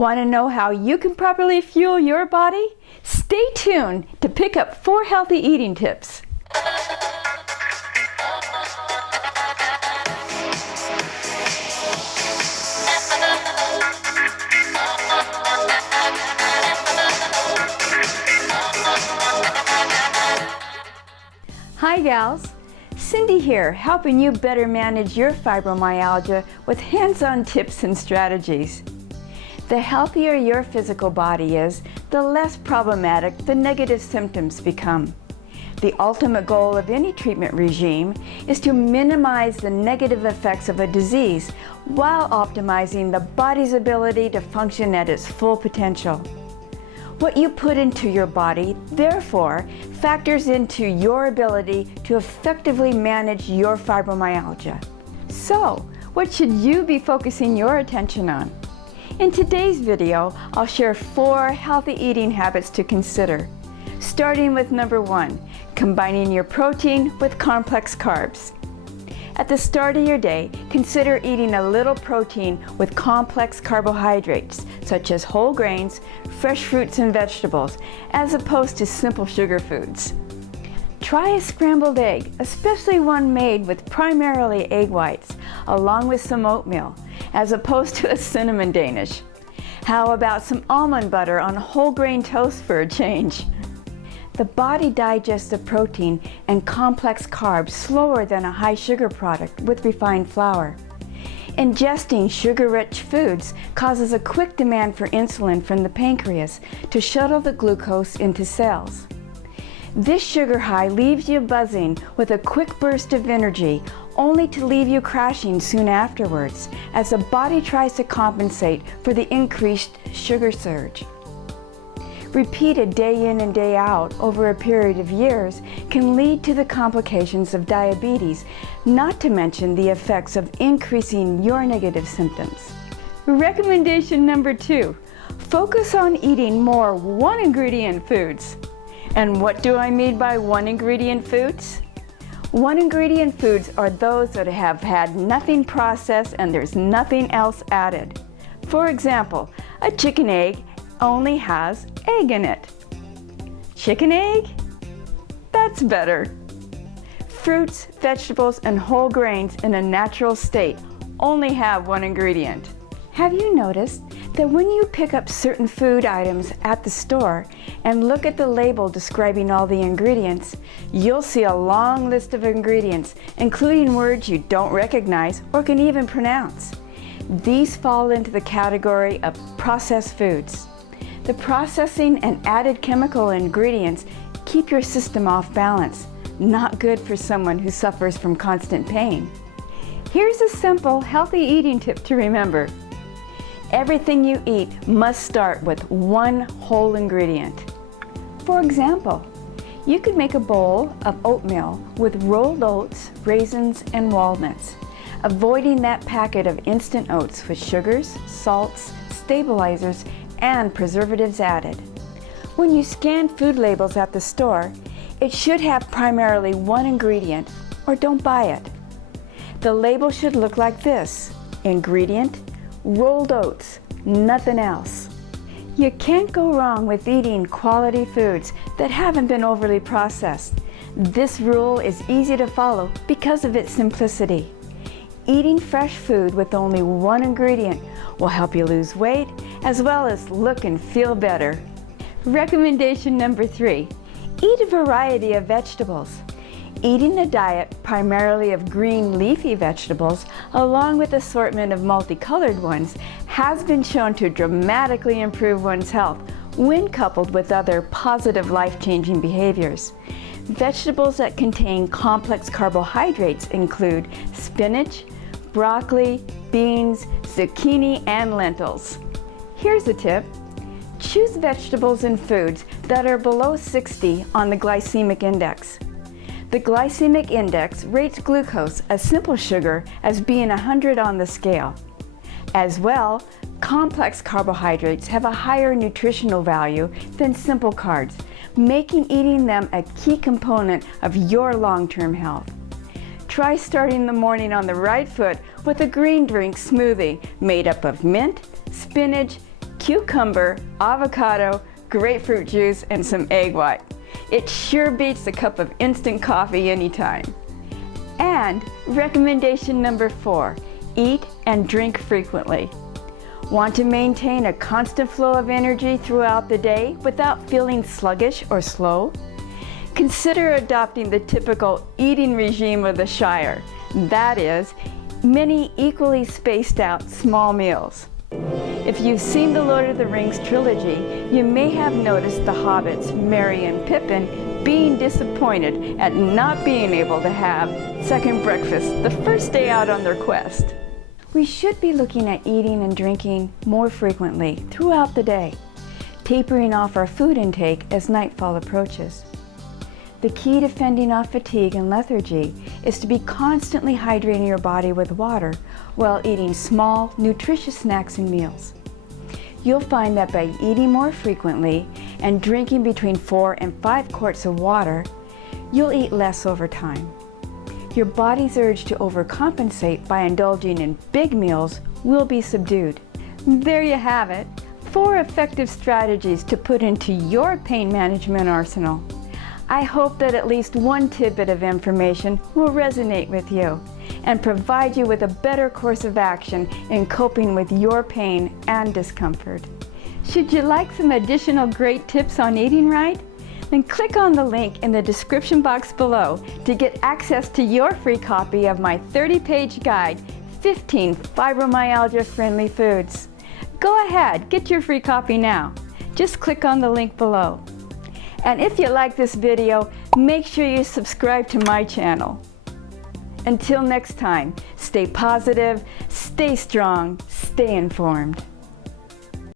Want to know how you can properly fuel your body? Stay tuned to pick up 4 healthy eating tips. Hi gals, Cindy here, helping you better manage your fibromyalgia with hands-on tips and strategies. The healthier your physical body is, the less problematic the negative symptoms become. The ultimate goal of any treatment regime is to minimize the negative effects of a disease while optimizing the body's ability to function at its full potential. What you put into your body, therefore, factors into your ability to effectively manage your fibromyalgia. So, what should you be focusing your attention on? In today's video, I'll share 4 healthy eating habits to consider. Starting with number 1, combining your protein with complex carbs. At the start of your day, consider eating a little protein with complex carbohydrates, such as whole grains, fresh fruits and vegetables, as opposed to simple sugar foods. Try a scrambled egg, especially one made with primarily egg whites, along with some oatmeal, as opposed to a cinnamon Danish. How about some almond butter on whole grain toast for a change? The body digests the protein and complex carbs slower than a high sugar product with refined flour. Ingesting sugar-rich foods causes a quick demand for insulin from the pancreas to shuttle the glucose into cells. This sugar high leaves you buzzing with a quick burst of energy, only to leave you crashing soon afterwards, as the body tries to compensate for the increased sugar surge. Repeated day in and day out over a period of years can lead to the complications of diabetes, not to mention the effects of increasing your negative symptoms. Recommendation number 2, focus on eating more one-ingredient foods. And what do I mean by one-ingredient foods? One-ingredient foods are those that have had nothing processed and there's nothing else added. For example, a chicken egg only has egg in it. Chicken egg? That's better. Fruits, vegetables, and whole grains in a natural state only have one ingredient. Have you noticed that when you pick up certain food items at the store and look at the label describing all the ingredients, you'll see a long list of ingredients, including words you don't recognize or can even pronounce. These fall into the category of processed foods. The processing and added chemical ingredients keep your system off balance, not good for someone who suffers from constant pain. Here's a simple, healthy eating tip to remember. Everything you eat must start with one whole ingredient. For example, you could make a bowl of oatmeal with rolled oats, raisins, and walnuts, avoiding that packet of instant oats with sugars, salts, stabilizers, and preservatives added. When you scan food labels at the store, it should have primarily one ingredient, or don't buy it. The label should look like this: ingredient, rolled oats, nothing else. You can't go wrong with eating quality foods that haven't been overly processed. This rule is easy to follow because of its simplicity. Eating fresh food with only one ingredient will help you lose weight, as well as look and feel better. Recommendation number 3, eat a variety of vegetables. Eating a diet primarily of green leafy vegetables, along with assortment of multicolored ones, has been shown to dramatically improve one's health when coupled with other positive life-changing behaviors. Vegetables that contain complex carbohydrates include spinach, broccoli, beans, zucchini, and lentils. Here's a tip. Choose vegetables and foods that are below 60 on the glycemic index. The glycemic index rates glucose, a simple sugar, as being 100 on the scale. As well, complex carbohydrates have a higher nutritional value than simple carbs, making eating them a key component of your long-term health. Try starting the morning on the right foot with a green drink smoothie made up of mint, spinach, cucumber, avocado, grapefruit juice, and some egg white. It sure beats a cup of instant coffee anytime. And recommendation number 4, eat and drink frequently. Want to maintain a constant flow of energy throughout the day without feeling sluggish or slow? Consider adopting the typical eating regime of the Shire. That is, many equally spaced out small meals. If you've seen the Lord of the Rings trilogy, you may have noticed the hobbits, Merry and Pippin, being disappointed at not being able to have second breakfast the first day out on their quest. We should be looking at eating and drinking more frequently throughout the day, tapering off our food intake as nightfall approaches. The key to fending off fatigue and lethargy is to be constantly hydrating your body with water while eating small, nutritious snacks and meals. You'll find that by eating more frequently and drinking between 4 and 5 quarts of water, you'll eat less over time. Your body's urge to overcompensate by indulging in big meals will be subdued. There you have it, 4 effective strategies to put into your pain management arsenal. I hope that at least one tidbit of information will resonate with you and provide you with a better course of action in coping with your pain and discomfort. Should you like some additional great tips on eating right? Then click on the link in the description box below to get access to your free copy of my 30-page guide, 15 fibromyalgia-friendly foods. Go ahead, get your free copy now. Just click on the link below. And if you like this video, make sure you subscribe to my channel. Until next time, stay positive, stay strong, stay informed.